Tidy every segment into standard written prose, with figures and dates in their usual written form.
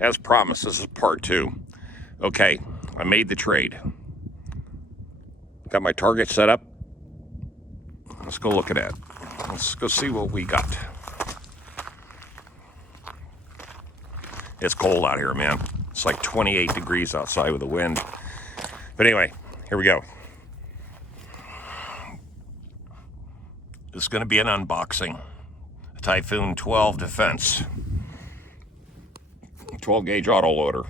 As promised, this is part 2. Okay, I made the trade. Got my target set up. Let's go look at it. Let's go see what we got. It's cold out here, man. It's like 28 degrees outside with the wind. But anyway, here we go. It's going to be an unboxing. A Typhoon 12 Defense. 12 gauge auto loader.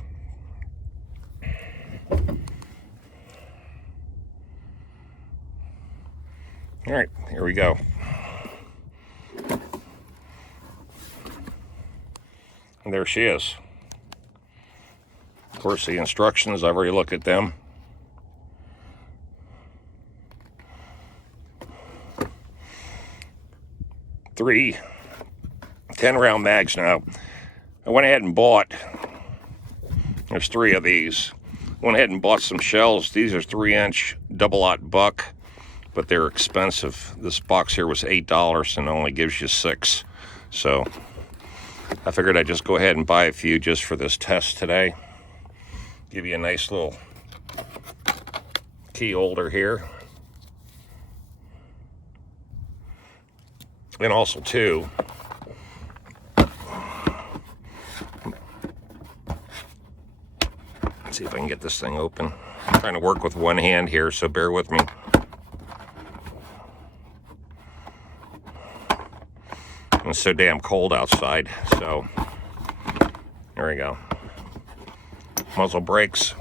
All right, here we go. And there she is. Of course, the instructions, I've already looked at them. Three 10-round mags now. I went ahead and bought, there's 3 of these. Went ahead and bought some shells. These are 3-inch double-aught buck, but they're expensive. This box here was $8 and only gives you 6. So I figured I'd just go ahead and buy a few just for this test today. Give you a nice little key holder here. And also too, let's see if I can get this thing open. I'm trying to work with one hand here, so bear with me. It's so damn cold outside, so there we go. Muzzle brakes,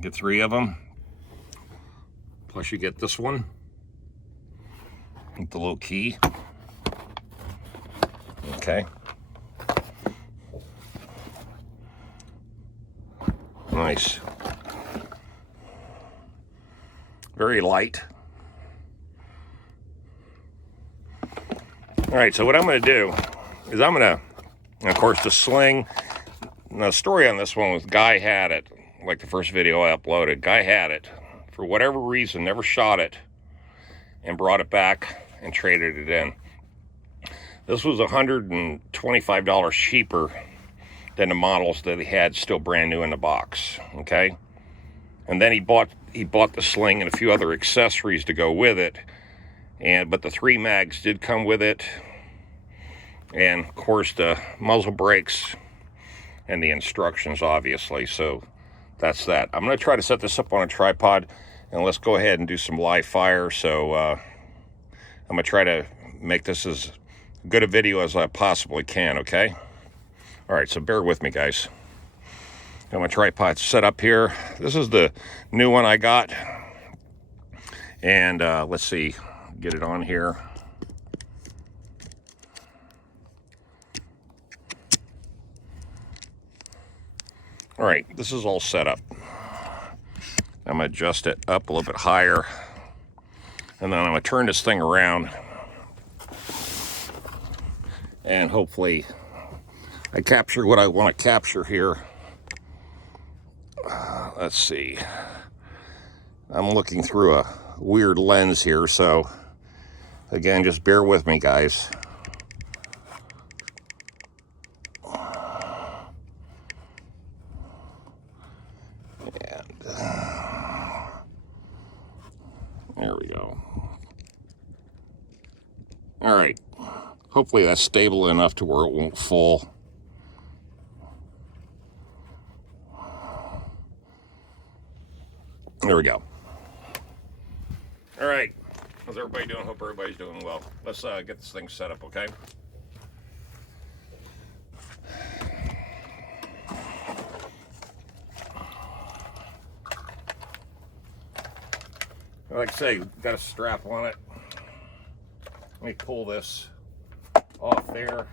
get 3 of them. Plus you get this one with the little key. Okay. Nice. Very light. All right, so what I'm going to do is I'm going to, of course, the sling. Now, the story on this one was Guy had it, like the first video I uploaded. Guy had it. For whatever reason, never shot it and brought it back and traded it in. This was $125 cheaper than the models that he had still brand new in the box, okay? And then he bought the sling and a few other accessories to go with it. But the 3 mags did come with it. And of course the muzzle brakes and the instructions, obviously. So that's that. I'm going to try to set this up on a tripod and let's go ahead and do some live fire. So I'm going to try to make this as good a video as I possibly can, okay? All right, so bear with me, guys. Got my tripod set up here. This is the new one I got. And let's see, get it on here. All right, this is all set up. I'm gonna adjust it up a little bit higher. And then I'm gonna turn this thing around. And hopefully I capture what I want to capture here. Let's see. I'm looking through a weird lens here, so again, just bear with me, guys. And there we go. All right. Hopefully that's stable enough to where it won't fall. There we go. All right. How's everybody doing? Hope everybody's doing well. Let's get this thing set up, okay? Like I say, got a strap on it. Let me pull this off there.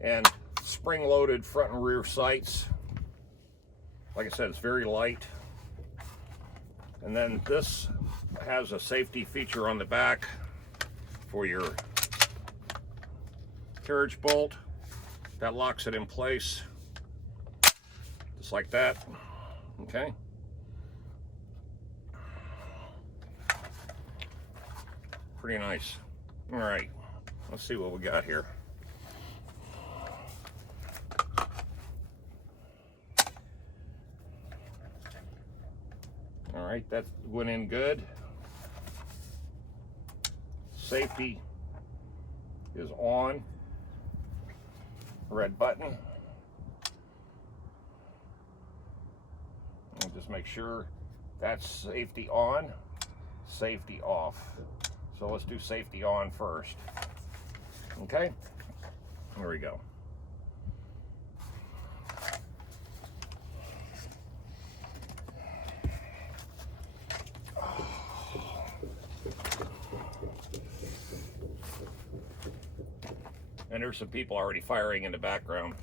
And spring-loaded front and rear sights. Like I said, it's very light. And then this has a safety feature on the back for your carriage bolt. That locks it in place. Just like that. Okay. Pretty nice. All right. Let's see what we got here. right, that went in good. Safety is on. Red button. And just make sure that's safety on, safety off. So let's do safety on first. Okay, there we go. And there's some people already firing in the background.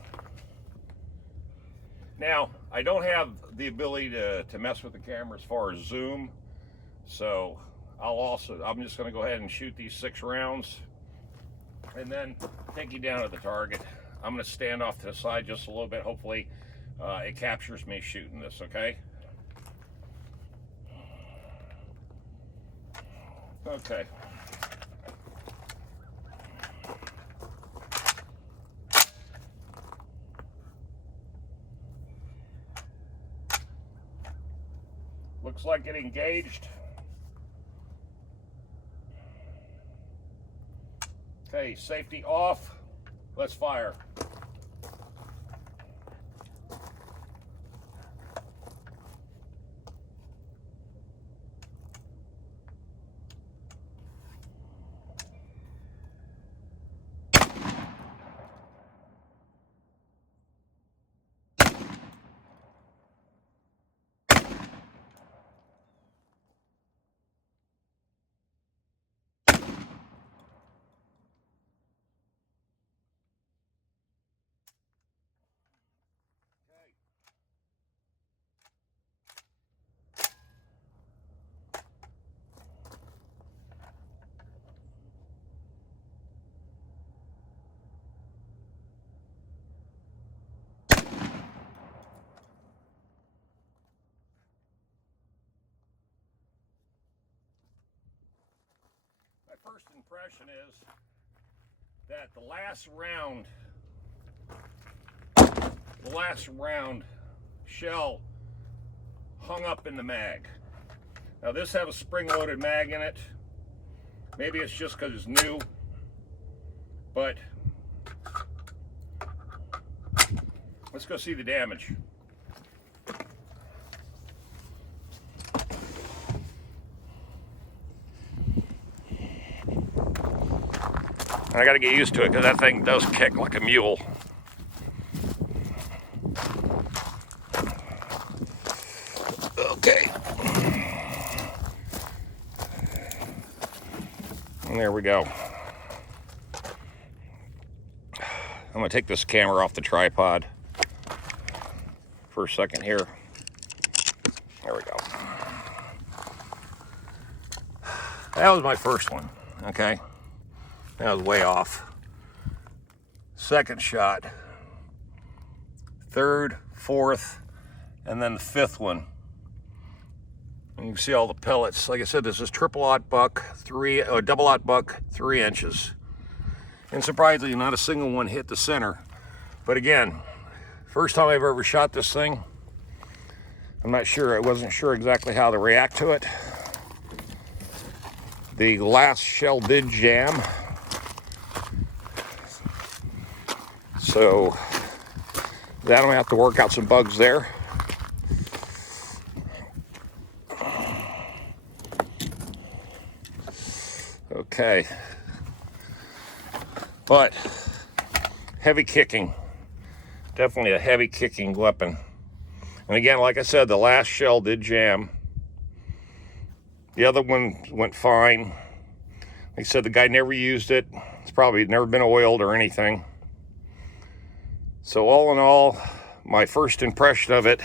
Now, I don't have the ability to mess with the camera as far as zoom, so I'm just going to go ahead and shoot these 6 rounds and then take you down to the target. I'm going to stand off to the side just a little bit. Hopefully it captures me shooting this, okay? Okay. Looks like it engaged. Okay, safety off. Let's fire. My first impression is that the last round shell hung up in the mag. Now this has a spring-loaded mag in it. Maybe it's just because it's new, but let's go see the damage. I gotta get used to it because that thing does kick like a mule. Okay. And there we go. I'm gonna take this camera off the tripod for a second here. There we go. That was my first one, okay? That was way off. Second shot, third, fourth, and then the 5th one. And you can see all the pellets. Like I said, this is triple-aught buck, double-aught buck, 3 inches. And surprisingly, not a single one hit the center. But again, first time I've ever shot this thing. I'm not sure, I wasn't sure exactly how to react to it. The last shell did jam. So that'll have to work out some bugs there. Okay. But heavy kicking. Definitely a heavy kicking weapon. And again, like I said, the last shell did jam. The other one went fine. Like I said, the guy never used it. It's probably never been oiled or anything. So all in all, my first impression of it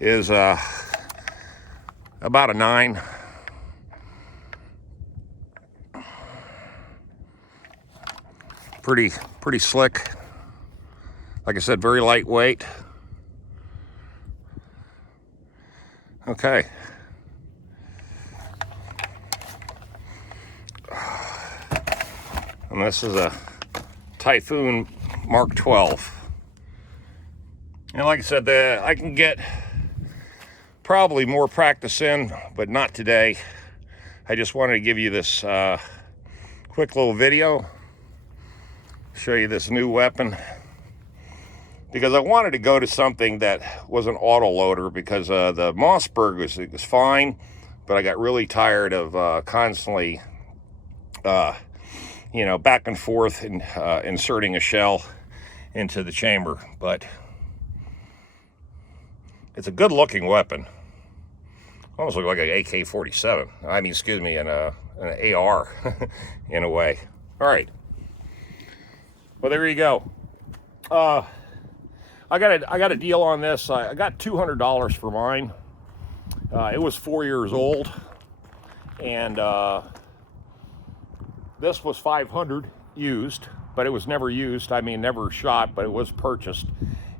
is about a 9. Pretty slick. Like I said, very lightweight. Okay. And this is a TYPHOON Mark 12. And like I said, I can get probably more practice in, but not today. I just wanted to give you this quick little video, show you this new weapon, because I wanted to go to something that was an auto loader, because the Mossberg was fine, but I got really tired of constantly you know, back and forth and inserting a shell into the chamber. But it's a good looking weapon. Almost look like an AK-47. I mean, excuse me, an AR in a way. All right. Well, there you go. I got a deal on this. I got $200 for mine. It was 4 years old, and this was $500 used, but it was never used. I mean, never shot, but it was purchased.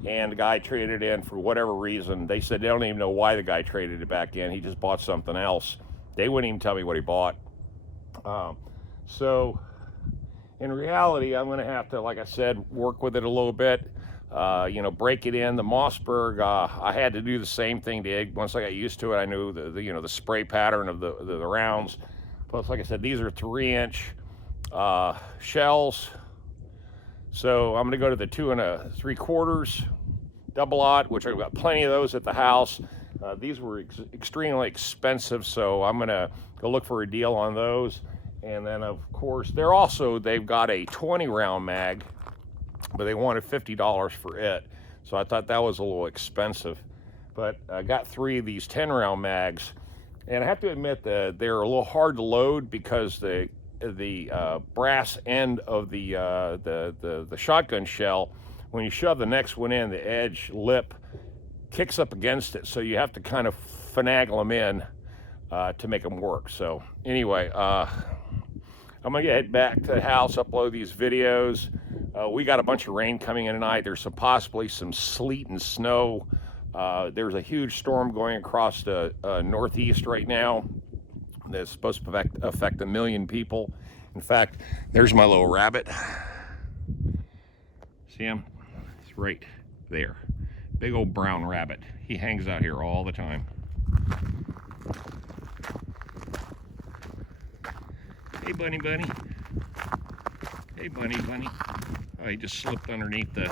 And the guy traded it in for whatever reason. They said they don't even know why the guy traded it back in. He just bought something else. They wouldn't even tell me what he bought. So in reality, I'm gonna have to, like I said, work with it a little bit. You know, break it in. The Mossberg, I had to do the same thing. Once I got used to it, I knew you know, the spray pattern of the rounds. Plus, like I said, these are 3-inch shells. So I'm going to go to the 2 3/4 double-aught, which I've got plenty of those at the house. These were extremely expensive, so I'm going to go look for a deal on those. And then, of course, they've got a 20-round mag, but they wanted $50 for it. So I thought that was a little expensive. But I got 3 of these 10-round mags, and I have to admit that they're a little hard to load, because the brass end of the shotgun shell, when you shove the next one in, the edge lip kicks up against it, so you have to kind of finagle them in to make them work. So anyway, I'm gonna head back to the house, upload these videos. We got a bunch of rain coming in tonight. There's possibly some sleet and snow. There's a huge storm going across the northeast right now that's supposed to affect 1 million people. In fact, there's my little rabbit. See him? It's right there. Big old brown rabbit. He hangs out here all the time. Hey, bunny, bunny. Hey, bunny, bunny. Oh, he just slipped underneath the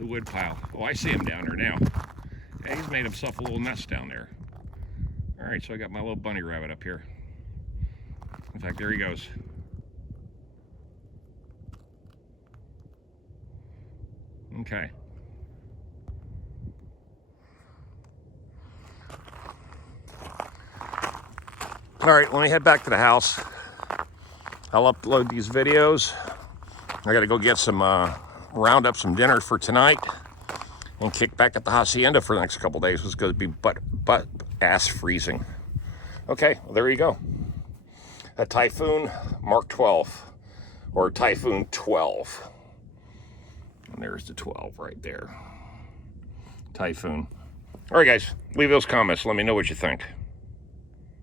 wood pile. Oh, I see him down there now. Yeah, he's made himself a little nest down there. All right, so I got my little bunny rabbit up here. In fact, there he goes. Okay. All right, let me head back to the house. I'll upload these videos. I gotta go get some, round up some dinner for tonight and kick back at the hacienda for the next couple days. It's gonna be butt ass freezing. Okay, well, there you go. A TYPHOON Mark 12, or TYPHOON 12. And there's the 12 right there. TYPHOON. All right, guys, leave those comments. Let me know what you think.